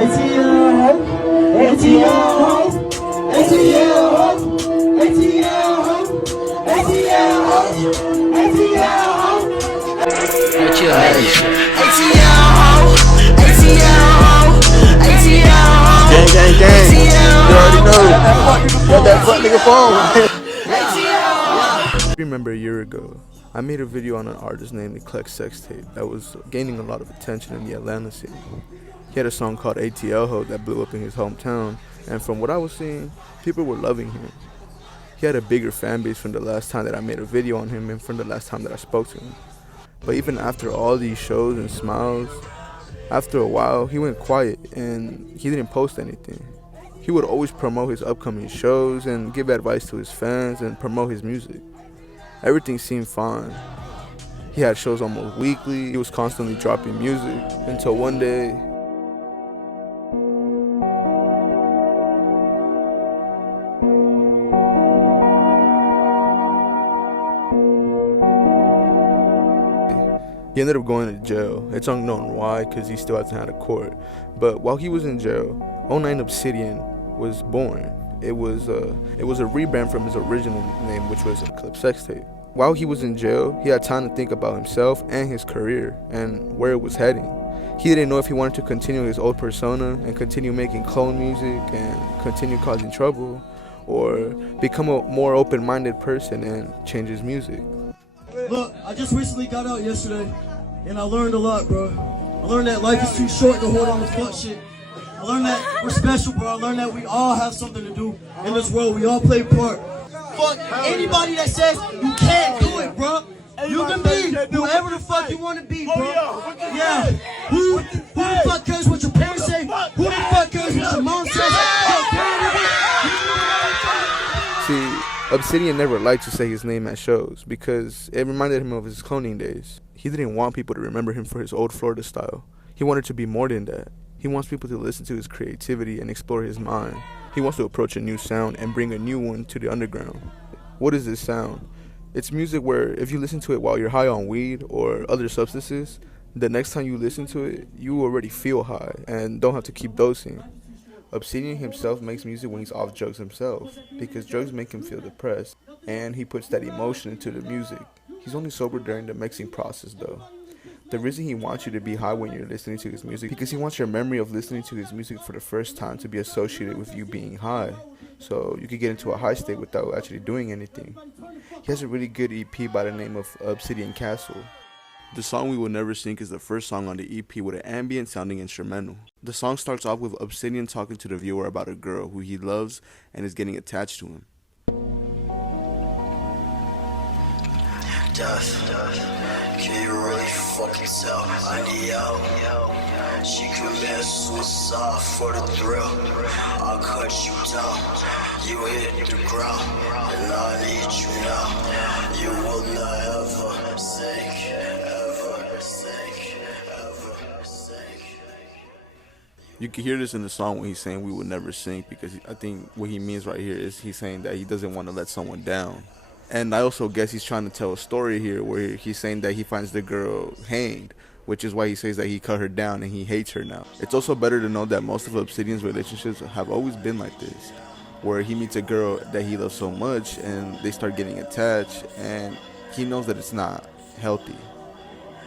Gang, gang. You already know. Got that front nigga phone. I remember a year ago, I made a video on an artist named Eclipsextape that was gaining a lot of attention in the Atlanta city. He had a song called ATL that blew up in his hometown, and from what I was seeing, people were loving him. He had a bigger fan base from the last time that I made a video on him and from the last time that I spoke to him. But even after all these shows and smiles, after a while, he went quiet and he didn't post anything. He would always promote his upcoming shows and give advice to his fans and promote his music. Everything seemed fine. He had shows almost weekly. He was constantly dropping music until one day, he ended up going to jail. It's unknown why, because he still hasn't had a court. But while he was in jail, 09 Obsidian was born. It was a rebrand from his original name, which was Eclipsextape. While he was in jail, he had time to think about himself and his career and where it was heading. He didn't know if he wanted to continue his old persona and continue making clone music and continue causing trouble, or become a more open-minded person and change his music. Look, I just recently got out yesterday, and I learned a lot, bro. I learned that life is too short to hold on to fuck shit. I learned that we're special, bro. I learned that we all have something to do in this world. We all play a part. Fuck anybody that says you can't do it, bro. You can be whoever the fuck you want to be, bro. Yeah. Who the fuck cares what your parents say? Who the fuck cares what your mom says? See, Obsidian never liked to say his name at shows because it reminded him of his cloning days. He didn't want people to remember him for his old Florida style. He wanted to be more than that. He wants people to listen to his creativity and explore his mind. He wants to approach a new sound and bring a new one to the underground. What is this sound? It's music where if you listen to it while you're high on weed or other substances, the next time you listen to it, you already feel high and don't have to keep dosing. Obsidian himself makes music when he's off drugs himself, because drugs make him feel depressed, and he puts that emotion into the music. He's only sober during the mixing process though. The reason he wants you to be high when you're listening to his music, because he wants your memory of listening to his music for the first time to be associated with you being high, so you could get into a high state without actually doing anything. He has a really good EP by the name of Obsidian Castle. The song We Will Never Sink is the first song on the EP with an ambient sounding instrumental. The song starts off with Obsidian talking to the viewer about a girl who he loves and is getting attached to him. Can you really fucking tell? I need out. She committed suicide for the thrill. I'll cut you down. You hit the ground, and I need you now. You will not ever sink, ever sink, ever sink. You can hear this in the song when he's saying we will never sink, because I think what he means right here is he's saying that he doesn't want to let someone down. And I also guess he's trying to tell a story here where he's saying that he finds the girl hanged, which is why he says that he cut her down and he hates her now. It's also better to know that most of Obsidian's relationships have always been like this, where he meets a girl that he loves so much and they start getting attached, and he knows that it's not healthy.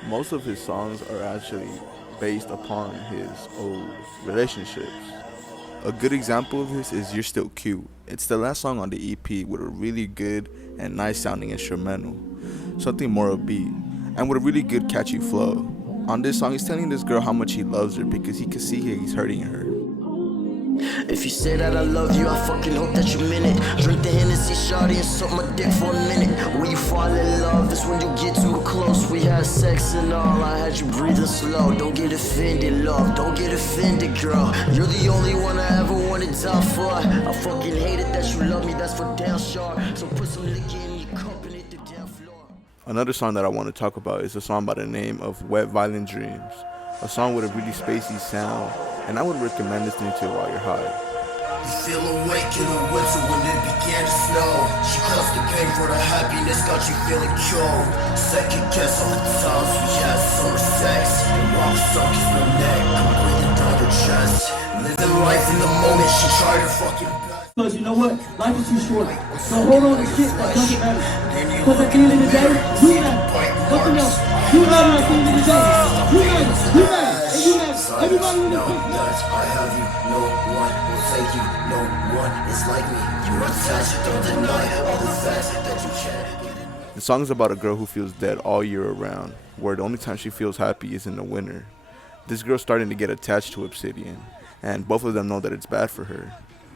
Most of his songs are actually based upon his old relationships. A good example of this is You're Still Cute. It's the last song on the EP with a really good and nice sounding instrumental, something more upbeat, and with a really good catchy flow. On this song, he's telling this girl how much he loves her because he can see he's hurting her. If you say that I love you, I fucking hope that you mean it. Drink the Hennessy, shawty, and suck my dick for a minute. When you fall in love, it's when you get too close. We had sex and all, I had you breathing slow. Don't get offended, love, don't get offended, girl. You're the only one I ever wanted time for. I fucking hate it that you love me, that's for damn sure. So put some liquor in your cup and hit the damn floor. Another song that I want to talk about is a song by the name of Wet Violent Dreams, a song with a really spacey sound, and I would recommend listening to it while you're high. You feel awake in the winter when it began to snow. She cuts the pain for the happiness, got you feeling cold. Second guess all the times we had summer sex. And while the sun is no neck, I'm breathing down your chest. the life in the moment. She tried her fucking best. Because you know what? Life is too short. So hold on to shit that doesn't matter. Because at the end of the day, you matter. Nothing else. You matter at the end of the day. You matter. You matter. And you matter. Everybody in this picture. I have you. No one will take you. No one is like me. You are attached. Don't deny all the facts that you can't. The song is about a girl who feels dead all year around, where the only time she feels happy is in the winter. This girl's starting to get attached to Obsidian, and both of them know that it's bad for her.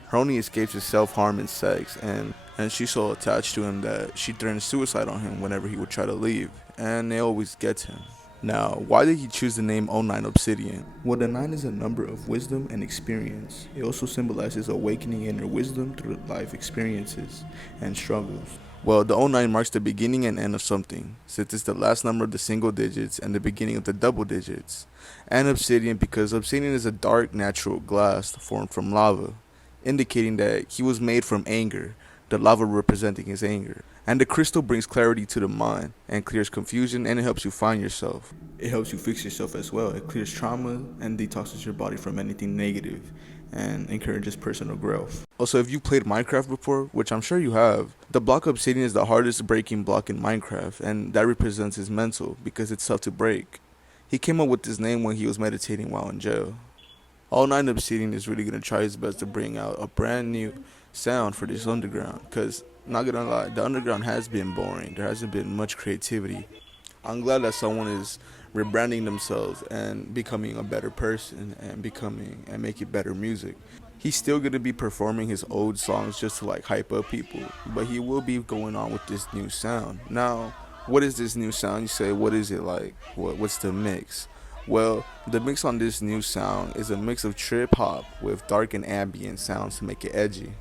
Her only escape is self-harm and sex, and she's so attached to him that she threatens suicide on him whenever he would try to leave, and it always gets him. Now, why did he choose the name 09 Obsidian? Well, the 9 is a number of wisdom and experience. It also symbolizes awakening inner wisdom through life experiences and struggles. Well, the 09 marks the beginning and end of something, since it's the last number of the single digits and the beginning of the double digits. And obsidian because obsidian is a dark natural glass formed from lava, indicating that he was made from anger, the lava representing his anger. And the crystal brings clarity to the mind and clears confusion, and it helps you find yourself. It helps you fix yourself as well. It clears trauma and detoxes your body from anything negative and encourages personal growth. Also, if you played Minecraft before, which I'm sure you have, the block obsidian is the hardest breaking block in Minecraft, and that represents his mental because it's tough to break. He came up with this name when he was meditating while in jail. 09 Obsidian is really going to try his best to bring out a brand new sound for this underground, because, not gonna lie, the underground has been boring. There hasn't been much creativity. I'm glad that someone is rebranding themselves and becoming a better person and making better music. He's still going to be performing his old songs just to like hype up people, but he will be going on with this new sound. Now, what is this new sound? You say, what is it like? What's the mix? Well, the mix on this new sound is a mix of trip hop with dark and ambient sounds to make it edgy.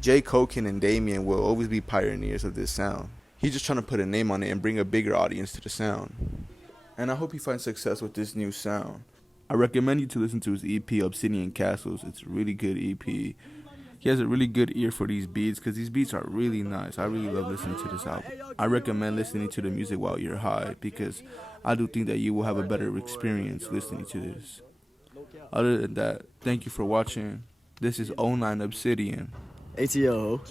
Jay Koken and Damien will always be pioneers of this sound. He's just trying to put a name on it and bring a bigger audience to the sound. And I hope he finds success with this new sound. I recommend you to listen to his EP, Obsidian Castles. It's a really good EP. He has a really good ear for these beats because these beats are really nice. I really love listening to this album. I recommend listening to the music while you're high because I do think that you will have a better experience listening to this. Other than that, thank you for watching. This is 09 Obsidian. ATO.